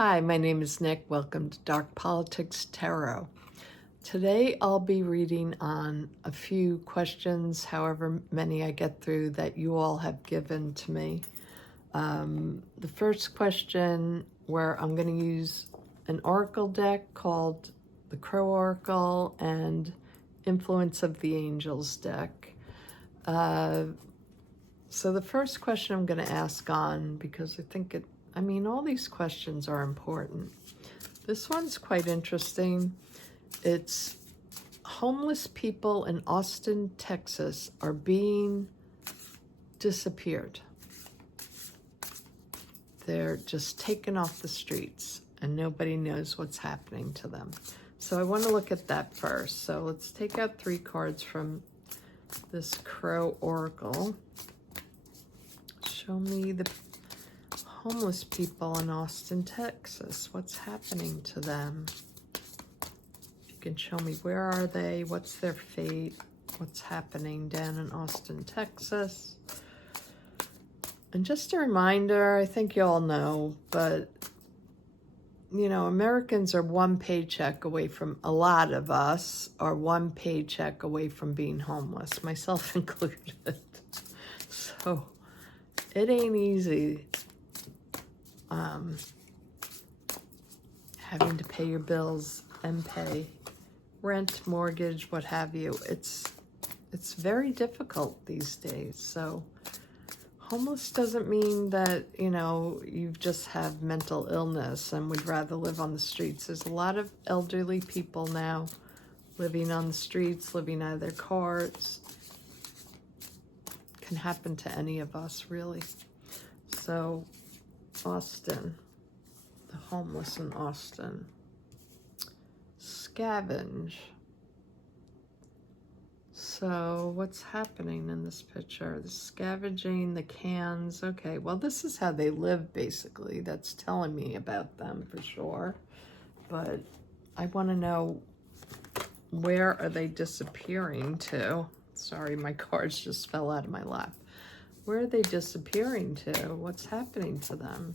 Hi, my name is Nick. Welcome to Dark Politics Tarot. Today I'll be reading on a few questions, however many I get through, that you all have given to me. The first question, where I'm going to use an oracle deck called the Crow Oracle and Influence of the Angels deck. So the first question I'm going to ask on, because all these questions are important. This one's quite interesting. It's homeless people in Austin, Texas are being disappeared. They're just taken off the streets and nobody knows what's happening to them. So I want to look at that first. So let's take out 3 cards from this Crow Oracle. Show me the homeless people in Austin, Texas. What's happening to them? If you can show me, where are they? What's their fate? What's happening down in Austin, Texas? And just a reminder, I think you all know, but Americans are one paycheck away from, a lot of us are one paycheck away from being homeless, myself included. So it ain't easy having to pay your bills and pay rent, mortgage, what have you. It's very difficult these days. So homeless doesn't mean that, you just have mental illness and would rather live on the streets. There's a lot of elderly people now living on the streets, living out of their cars. Can happen to any of us, really. So Austin, the homeless in Austin. Scavenge. So what's happening in this picture? The scavenging, the cans. Okay, well, this is how they live, basically. That's telling me about them for sure. But I want to know, where are they disappearing to? Sorry, my cards just fell out of my lap. Where are they disappearing to? What's happening to them?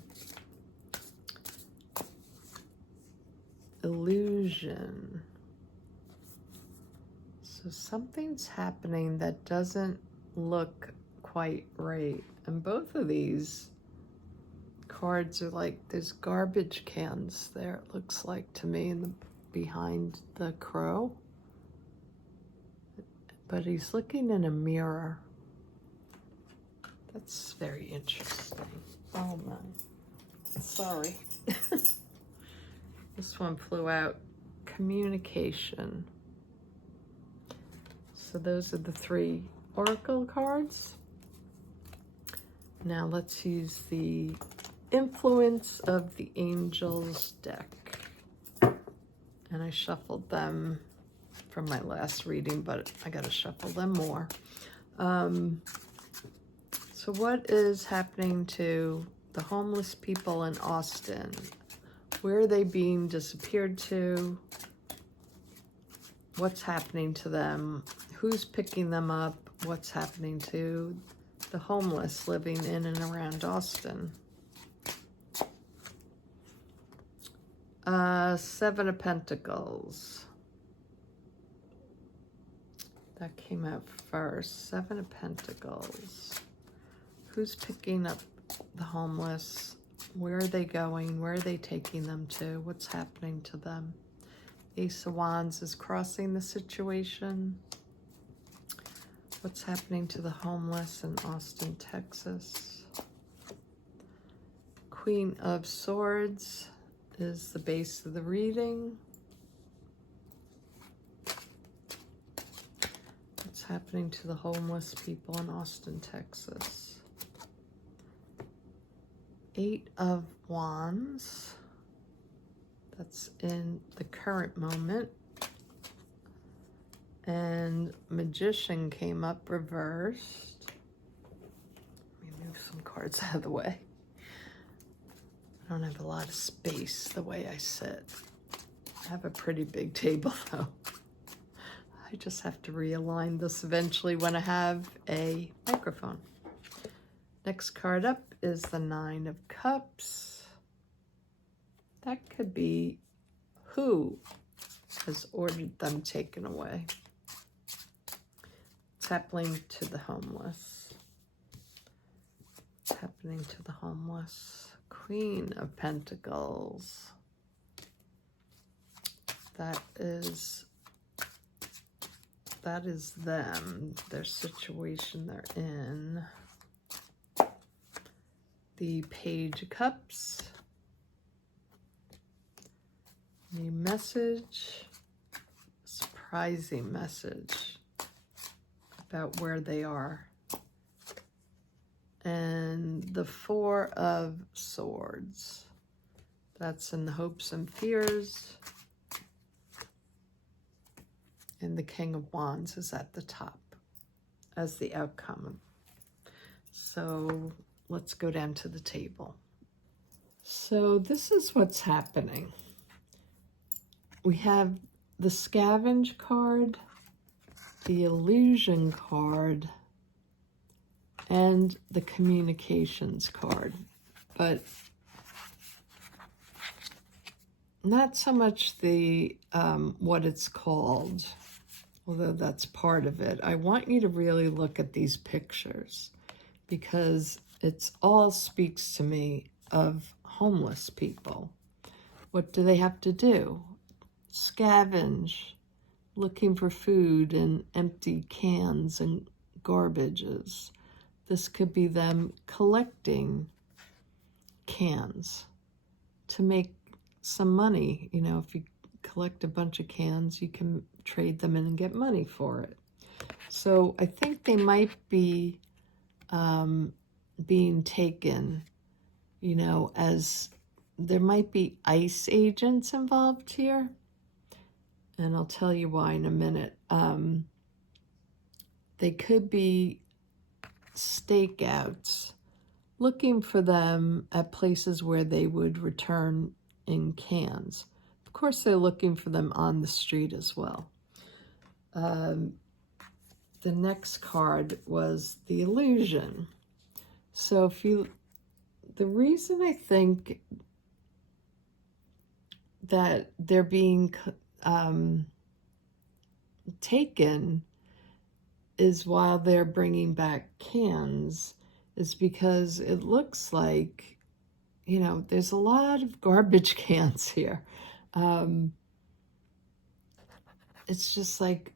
Illusion. So something's happening that doesn't look quite right. And both of these cards are like, there's garbage cans there, it looks like to me, behind the crow. But he's looking in a mirror. That's very interesting. Oh my. Sorry. This one flew out. Communication. So those are the 3 oracle cards. Now let's use the Influence of the Angels deck. And I shuffled them from my last reading, but I gotta shuffle them more. So what is happening to the homeless people in Austin? Where are they being disappeared to? What's happening to them? Who's picking them up? What's happening to the homeless living in and around Austin? 7 of Pentacles. That came out first. 7 of Pentacles. Who's picking up the homeless? Where are they going? Where are they taking them to? What's happening to them? Ace of Wands is crossing the situation. What's happening to the homeless in Austin, Texas? Queen of Swords is the base of the reading. What's happening to the homeless people in Austin, Texas? 8 of Wands. That's in the current moment. And Magician came up reversed. Let me move some cards out of the way. I don't have a lot of space the way I sit. I have a pretty big table though. I just have to realign this eventually when I have a microphone. Next card up is the 9 of Cups. That could be who has ordered them taken away. It's happening to the homeless. It's happening to the homeless. Queen of Pentacles. That is them, their situation they're in. The Page of Cups. New message. Surprising message about where they are. And the Four of Swords. That's in the hopes and fears. And the King of Wands is at the top as the outcome. So let's go down to the table. So this is what's happening. We have the Scavenge card, the Illusion card, and the Communications card. But not so much the what it's called, although that's part of it. I want you to really look at these pictures because it's all speaks to me of homeless people. What do they have to do? Scavenge, looking for food in empty cans and garbages. This could be them collecting cans to make some money. You know, if you collect a bunch of cans, you can trade them in and get money for it. So I think they might be being taken, you know, as there might be ICE agents involved here. And I'll tell you why in a minute. They could be stakeouts looking for them at places where they would return in cans. Of course, they're looking for them on the street as well. The next card was the Illusion. So the reason I think that they're being taken is while they're bringing back cans is because it looks like, you know, there's a lot of garbage cans here. It's just like,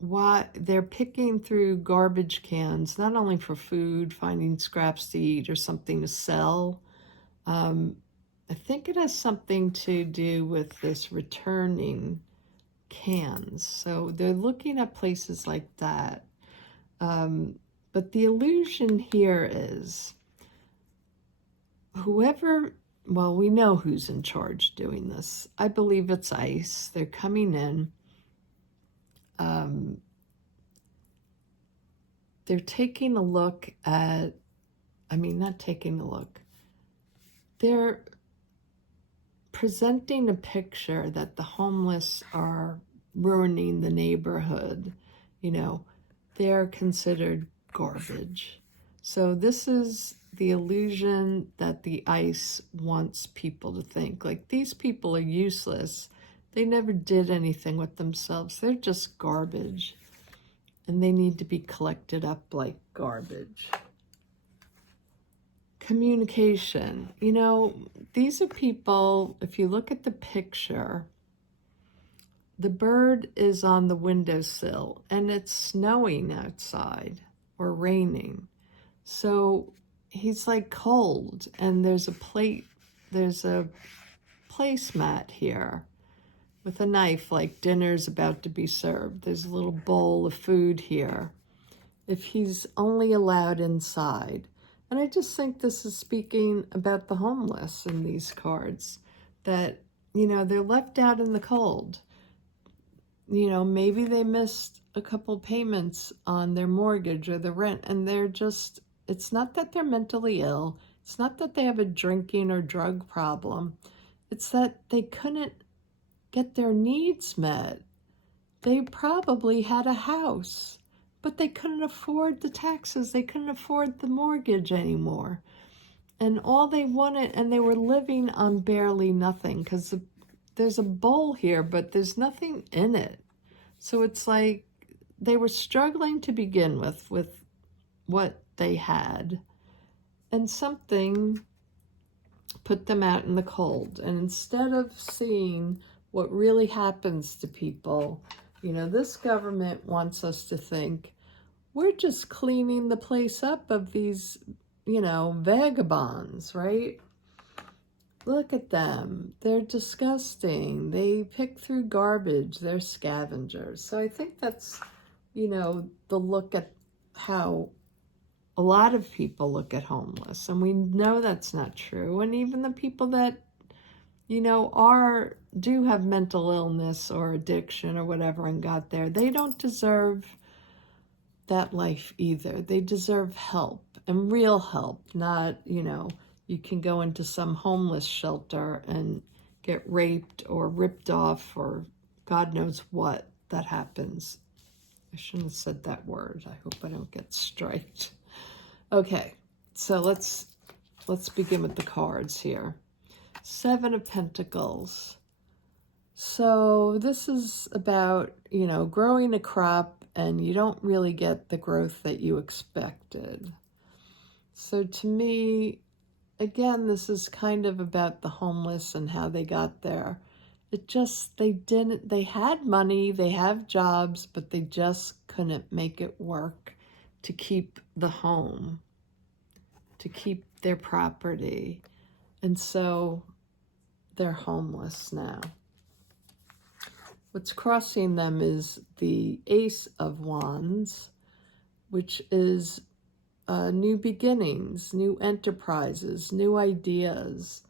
why they're picking through garbage cans, not only for food, finding scraps to eat or something to sell. I think it has something to do with this returning cans. So they're looking at places like that. But the illusion here is whoever, well, we know who's in charge doing this. I believe it's ICE. They're coming in. They're taking a look at, not taking a look. They're presenting a picture that the homeless are ruining the neighborhood. You know, they're considered garbage. So this is the illusion that the ICE wants people to think. Like, these people are useless. They never did anything with themselves. They're just garbage. And they need to be collected up like garbage. Communication. You know, these are people, if you look at the picture, the bird is on the windowsill and it's snowing outside or raining. So he's like cold, and there's a placemat here with a knife, like dinner's about to be served. There's a little bowl of food here. If he's only allowed inside. And I just think this is speaking about the homeless in these cards, that, you know, they're left out in the cold. You know, maybe they missed a couple payments on their mortgage or the rent, and they're just, it's not that they're mentally ill. It's not that they have a drinking or drug problem. It's that they couldn't get their needs met. They probably had a house, but they couldn't afford the taxes. They couldn't afford the mortgage anymore. And all they wanted, and they were living on barely nothing, because there's a bowl here, but there's nothing in it. So it's like they were struggling to begin with what they had. And something put them out in the cold. And instead of seeing what really happens to people, this government wants us to think we're just cleaning the place up of these, vagabonds, right? Look at them. They're disgusting. They pick through garbage. They're scavengers. So I think that's, the look at how a lot of people look at homeless, and we know that's not true. And even the people that, do have mental illness or addiction or whatever and got there, they don't deserve that life either. They deserve help, and real help, not, you can go into some homeless shelter and get raped or ripped off or God knows what that happens. I shouldn't have said that word. I hope I don't get striked. Okay, so let's begin with the cards here. 7 of Pentacles. So this is about, growing a crop and you don't really get the growth that you expected. So to me, again, this is kind of about the homeless and how they got there. They had money, they have jobs, but they just couldn't make it work to keep the home, to keep their property. And so they're homeless now. What's crossing them is the Ace of Wands, which is new beginnings, new enterprises, new ideas,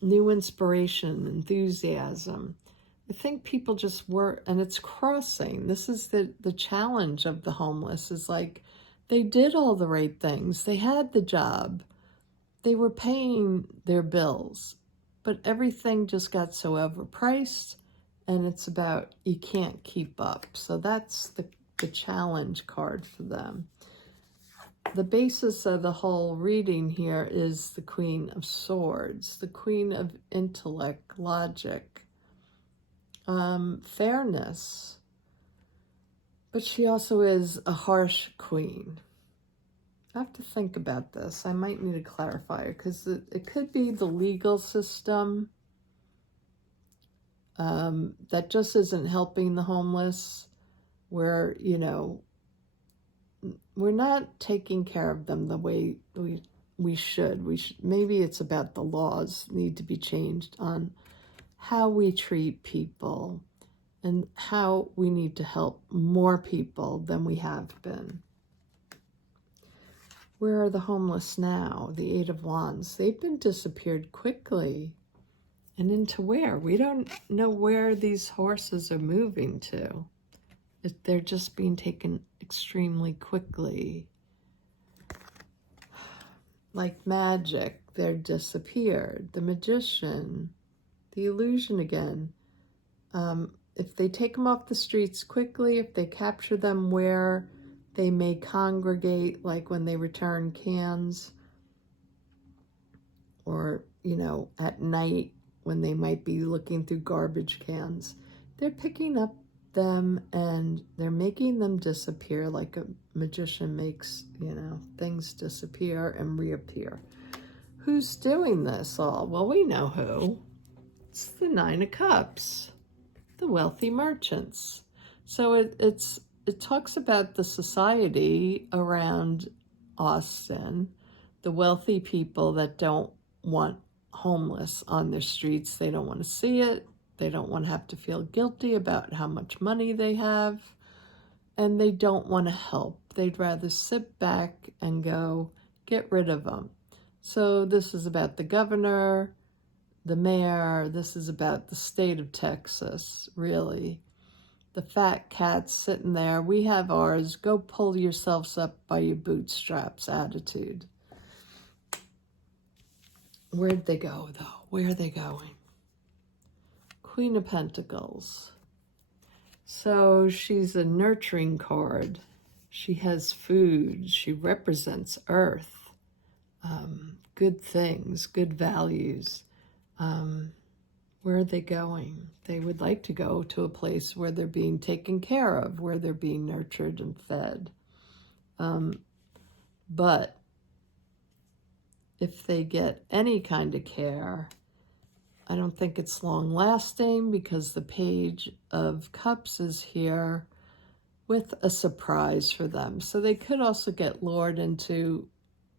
new inspiration, enthusiasm. I think people just were, and it's crossing. This is the challenge of the homeless, is like they did all the right things. They had the job. They were paying their bills, but everything just got so overpriced, and it's about you can't keep up. So that's the challenge card for them. The basis of the whole reading here is the Queen of Swords, the Queen of Intellect, Logic, fairness. But she also is a harsh queen. I have to think about this. I might need to clarify it, because it could be the legal system that just isn't helping the homeless, where, we're not taking care of them the way we should. Maybe it's about the laws need to be changed on how we treat people and how we need to help more people than we have been. Where are the homeless now? The 8 of Wands. They've been disappeared quickly. And into where? We don't know where these horses are moving to. They're just being taken extremely quickly. Like magic, they're disappeared. The Magician, the Illusion again. If they take them off the streets quickly, if they capture them where they may congregate, like when they return cans, or, at night when they might be looking through garbage cans, they're picking up them and they're making them disappear like a magician makes, things disappear and reappear. Who's doing this all? Well, we know who. It's the 9 of Cups, the wealthy merchants. So it talks about the society around Austin, the wealthy people that don't want homeless on their streets. They don't want to see it. They don't want to have to feel guilty about how much money they have. And they don't want to help. They'd rather sit back and go, get rid of them. So this is about the governor, the mayor. This is about the state of Texas, really. The fat cats sitting there. We have ours. Go pull yourselves up by your bootstraps attitude. Where'd they go, though? Where are they going? Queen of Pentacles. So she's a nurturing card. She has food. She represents earth. good things, good values. Where are they going? They would like to go to a place where they're being taken care of, where they're being nurtured and fed. But if they get any kind of care, I don't think it's long lasting, because the Page of Cups is here with a surprise for them. So they could also get lured into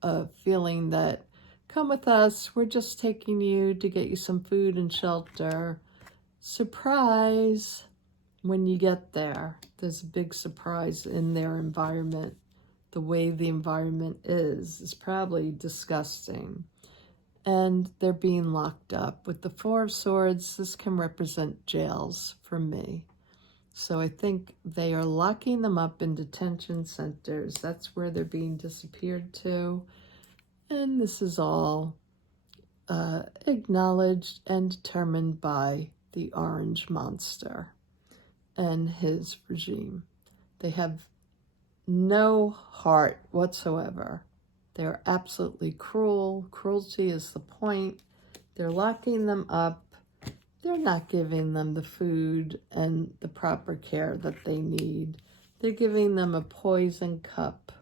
a feeling that, come with us, we're just taking you to get you some food and shelter. Surprise! When you get there, there's a big surprise in their environment. The way the environment is probably disgusting. And they're being locked up. With the Four of Swords, this can represent jails for me. So I think they are locking them up in detention centers. That's where they're being disappeared to. And this is all acknowledged and determined by the Orange Monster and his regime. They have no heart whatsoever. They're absolutely cruel. Cruelty is the point. They're locking them up. They're not giving them the food and the proper care that they need. They're giving them a poison cup.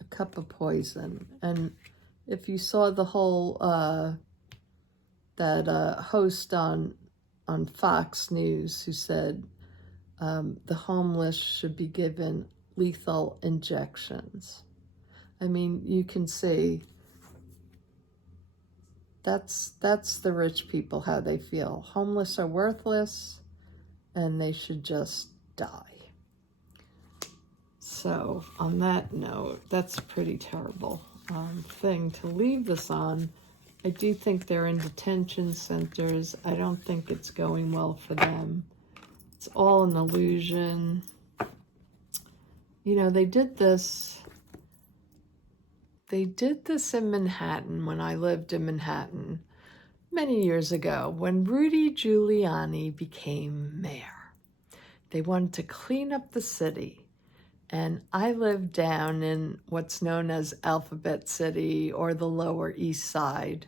A cup of poison. And if you saw the whole, host on Fox News who said the homeless should be given lethal injections. I mean, you can see that's the rich people, how they feel. Homeless are worthless and they should just die. So on that note, that's a pretty terrible thing to leave this on. I do think they're in detention centers. I don't think it's going well for them. It's all an illusion. You know, they did this in Manhattan when I lived in Manhattan many years ago, when Rudy Giuliani became mayor. They wanted to clean up the city. And I lived down in what's known as Alphabet City, or the Lower East Side.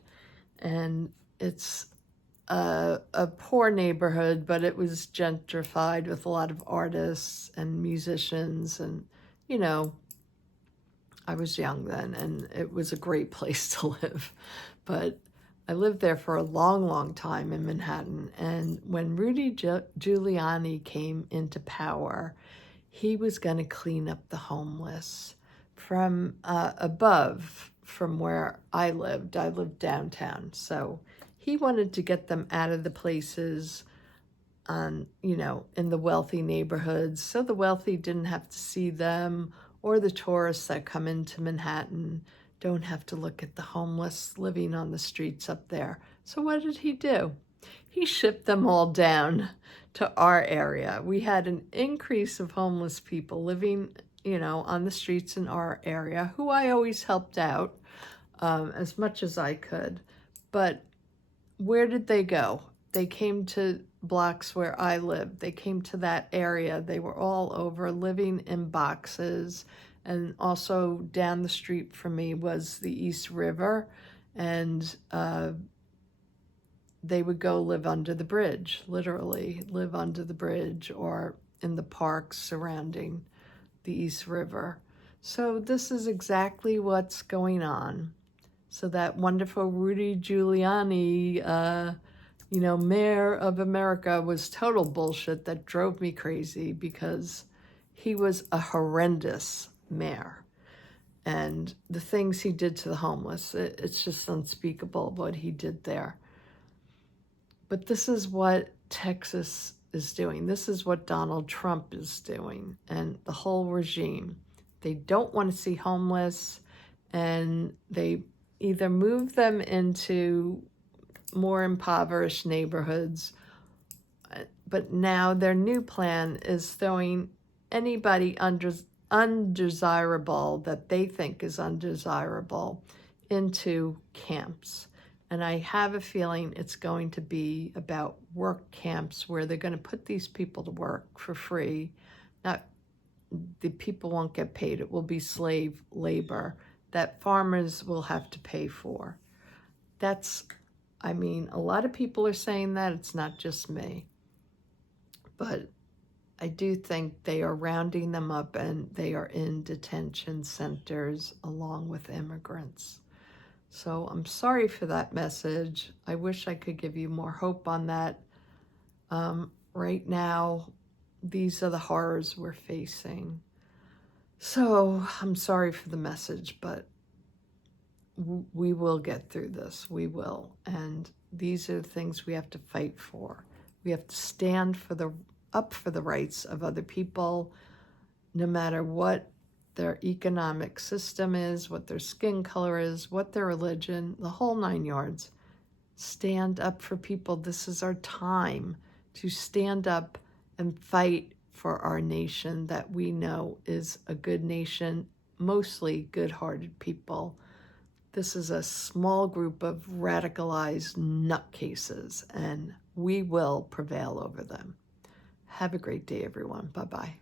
And it's a poor neighborhood, but it was gentrified with a lot of artists and musicians. And, you know, I was young then, and it was a great place to live. But I lived there for a long, long time in Manhattan. And when Rudy Giuliani came into power, he was going to clean up the homeless from above, from where I lived. I lived downtown. So he wanted to get them out of the places in the wealthy neighborhoods, so the wealthy didn't have to see them, or the tourists that come into Manhattan don't have to look at the homeless living on the streets up there. So what did he do? He shipped them all down to our area. We had an increase of homeless people living, on the streets in our area, who I always helped out as much as I could. But where did they go? They came to blocks where I lived. They came to that area. They were all over, living in boxes. And also down the street from me was the East River. And they would go live under the bridge, literally live under the bridge or in the parks surrounding the East River. So this is exactly what's going on. So that wonderful Rudy Giuliani, mayor of America, was total bullshit that drove me crazy, because he was a horrendous mayor. And the things he did to the homeless, it's just unspeakable what he did there. But this is what Texas is doing. This is what Donald Trump is doing, and the whole regime. They don't want to see homeless, and they either move them into more impoverished neighborhoods, but now their new plan is throwing anybody undesirable that they think is undesirable into camps. And I have a feeling it's going to be about work camps, where they're going to put these people to work for free. The people won't get paid. It will be slave labor. that farmers will have to pay for. That's, I mean, a lot of people are saying that. It's not just me. But I do think they are rounding them up and they are in detention centers along with immigrants. So I'm sorry for that message. I wish I could give you more hope on that. Right now, these are the horrors we're facing. So I'm sorry for the message, but we will get through this. We will. And these are the things we have to fight for. We have to stand up for the rights of other people, no matter what their economic system is, what their skin color is, what their religion, the whole 9 yards. Stand up for people. This is our time to stand up and fight for our nation that we know is a good nation, mostly good-hearted people. This is a small group of radicalized nutcases, and we will prevail over them. Have a great day, everyone. Bye-bye.